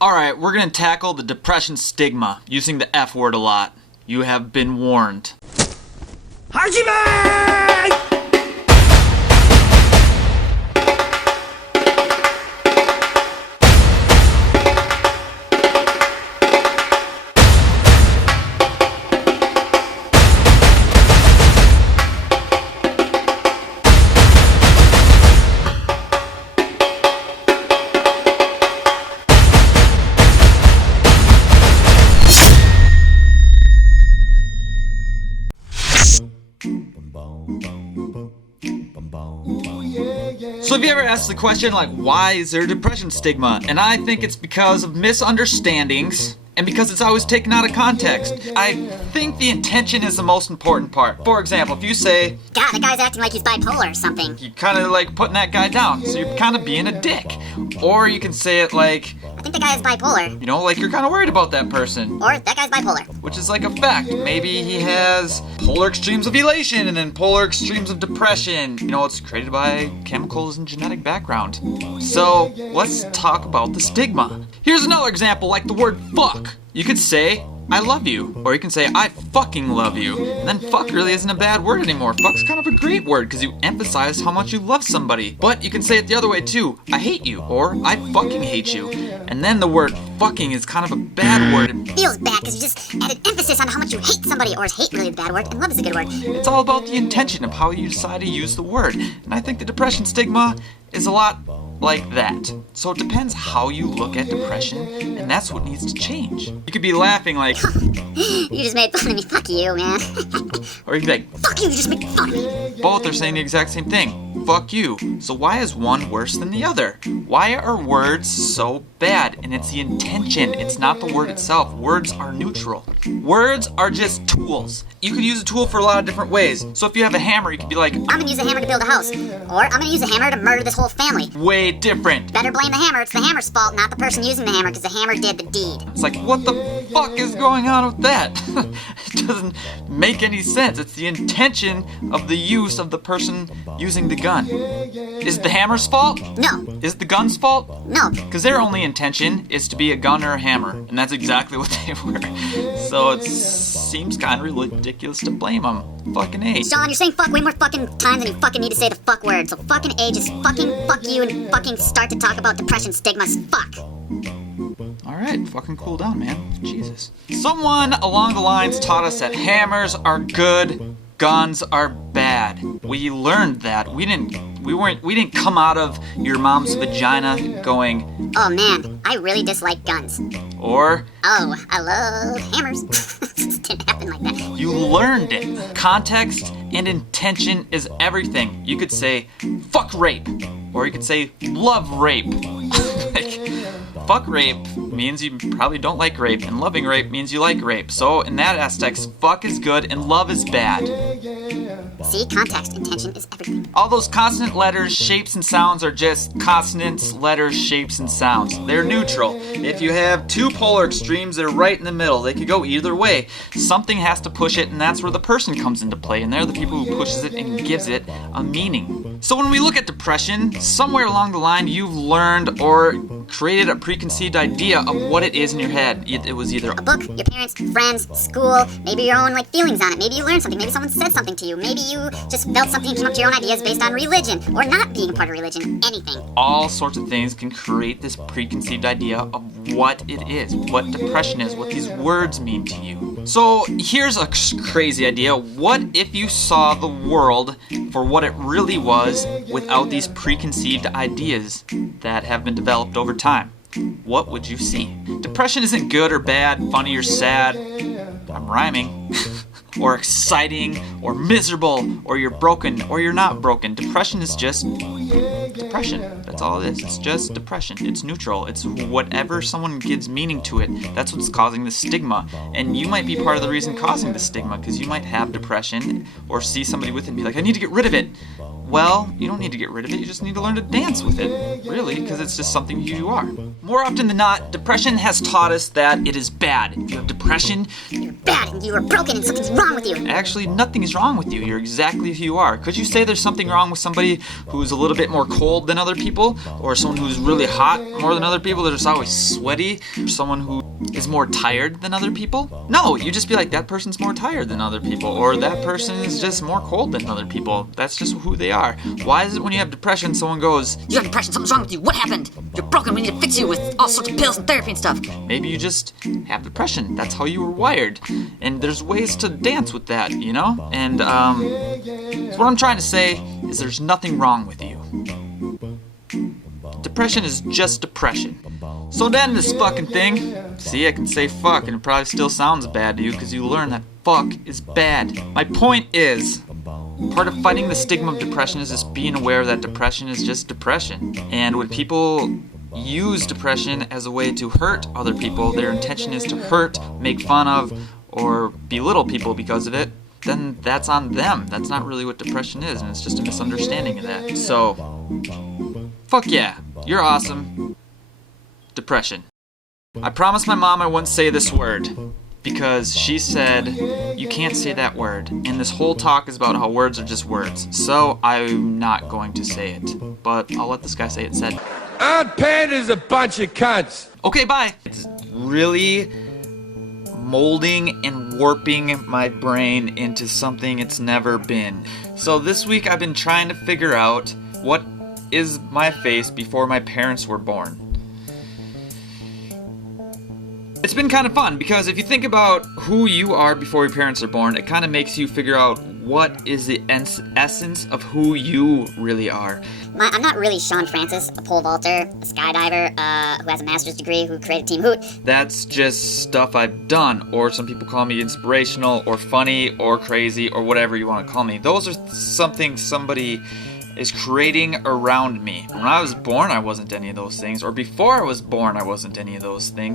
Alright, we're gonna tackle the depression stigma, using the F word a lot. You have been warned. Hajime! So have you ever asked the question, like, why is there depression stigma? And I think it's because of misunderstandings and because it's always taken out of context. I think the intention is the most important part. For example, if you say, God, that guy's acting like he's bipolar or something. you're kind of like putting that guy down, so you're kind of being a dick. Or you can say it like, I think the guy is bipolar. you know, like you're kind of worried about that person. Or that guy's bipolar. Which is like a fact. Maybe he has polar extremes of elation and then polar extremes of depression. You know, it's created by chemicals and genetic background. So let's talk about the stigma. Here's another example, like the word fuck. You could say, I love you. Or you can say, I fucking love you. And then fuck really isn't a bad word anymore. Fuck's kind of a great word because you emphasize how much you love somebody. But you can say it the other way too. I hate you. Or I fucking hate you. And then the word fucking is kind of a bad word. It feels bad because you just added emphasis on how much you hate somebody, or is hate really a bad word and love is a good word? It's all about the intention of how you decide to use the word. And I think the depression stigma is a lot like that. So it depends how you look at depression, and that's what needs to change. You could be laughing like, You just made fun of me, fuck you, man. or you could be like, Fuck you, you just made fun of me. both are saying the exact same thing. Fuck you. So why is one worse than the other? Why are words so bad? And it's the intention. It's not the word itself. Words are neutral. Words are just tools. You could use a tool for a lot of different ways. So if you have a hammer, you could be like, I'm gonna use a hammer to build a house. Or I'm gonna use a hammer to murder this whole family. way different. Better blame the hammer, it's the hammer's fault, not the person using the hammer, because the hammer did the deed. It's like, what the fuck is going on with that? It doesn't make any sense. It's the intention of the use of the person using the gun. Is it the hammer's fault? No, Is it the gun's fault? no. Because their only intention is to be a gun or a hammer, and that's exactly what they were. So it seems kind of ridiculous to blame them. Fucking A. Shawn, you're saying fuck way more fucking times than you fucking need to say the fuck word. So fucking A, just fucking fuck you and fucking start to talk about depression stigmas. Fuck. Alright, fucking cool down, man. Jesus. Someone along the lines taught us that hammers are good, guns are bad. We learned that. We didn't come out of your mom's vagina going, Oh man, I really dislike guns. or Oh, I love hammers. This didn't happen like that. you learned it. Context and intention is everything. You could say, fuck rape. Or you could say, love rape. Like, fuck rape means you probably don't like rape, and loving rape means you like rape. So in that aspect, fuck is good and love is bad. See, context, intention is everything. All those consonant letters, shapes, and sounds are just consonants, letters, shapes, and sounds. They're neutral. If you have two polar extremes that are right in the middle, they could go either way. Something has to push it, and that's where the person comes into play, and they're the people who pushes it and gives it a meaning. So when we look at depression, somewhere along the line you've learned or created a preconceived idea of what it is in your head. It was either A book, your parents, friends, school, maybe your own feelings on it. Maybe you learned something. Maybe someone said something to you. Maybe you just felt something and came up to your own ideas based on religion or not being a part of religion. Anything. all sorts of things can create this preconceived idea of what it is, what depression is, what these words mean to you. So here's a crazy idea. What if you saw the world for what it really was without these preconceived ideas that have been developed over time? What would you see? Depression isn't good or bad, funny or sad. I'm rhyming. Or exciting, or miserable, or you're broken, or you're not broken. Depression is just depression. That's all it is. It's just depression. It's neutral. It's whatever someone gives meaning to it. That's what's causing the stigma. And you might be part of the reason causing the stigma, because you might have depression or see somebody with it and be like, I need to get rid of it. Well, you don't need to get rid of it. You just need to learn to dance with it, really, because it's just something who you are. More often than not, depression has taught us that it is bad. If you have depression, You're bad and you are broken and something's wrong with you. Actually, nothing is wrong with you. You're exactly who you are. Could you say there's something wrong with somebody who's a little bit more cold than other people? Or someone who's really hot more than other people? They're just always sweaty? Or someone who is more tired than other people? No, you just be like, that person's more tired than other people. Or that person is just more cold than other people. That's just who they are. Why is it when you have depression, someone goes, "You have depression, something's wrong with you, what happened? You're broken, we need to fix you with all sorts of pills and therapy and stuff." maybe you just have depression. That's how you were wired. And there's ways to dance with that, you know? And so what I'm trying to say is there's nothing wrong with you. Depression is just depression. So to end this fucking thing, see, I can say fuck and it probably still sounds bad to you because you learn that fuck is bad. My point is, part of fighting the stigma of depression is just being aware that depression is just depression. And when people use depression as a way to hurt other people, their intention is to hurt, make fun of, or belittle people because of it, then that's on them. That's not really what depression is, and it's just a misunderstanding of that. So, fuck yeah, you're awesome. Depression. I promised my mom I wouldn't say this word, because she said, you can't say that word. And this whole talk is about how words are just words. So I'm not going to say it. But I'll let this guy say it instead. Aunt Pat is a bunch of cunts. Okay, bye. It's really molding and warping my brain into something it's never been. So this week I've been trying to figure out what is my face before my parents were born. It's been kind of fun because if you think about who you are before your parents are born, it kind of makes you figure out what is the essence of who you really are. I'm not really Shawn Francis, a pole vaulter, a skydiver, who has a master's degree, who created Team Hoot. That's just stuff I've done, or some people call me inspirational, or funny, or crazy, or whatever you want to call me. Those are something somebody is creating around me. When I was born, I wasn't any of those things, or before I was born, I wasn't any of those things.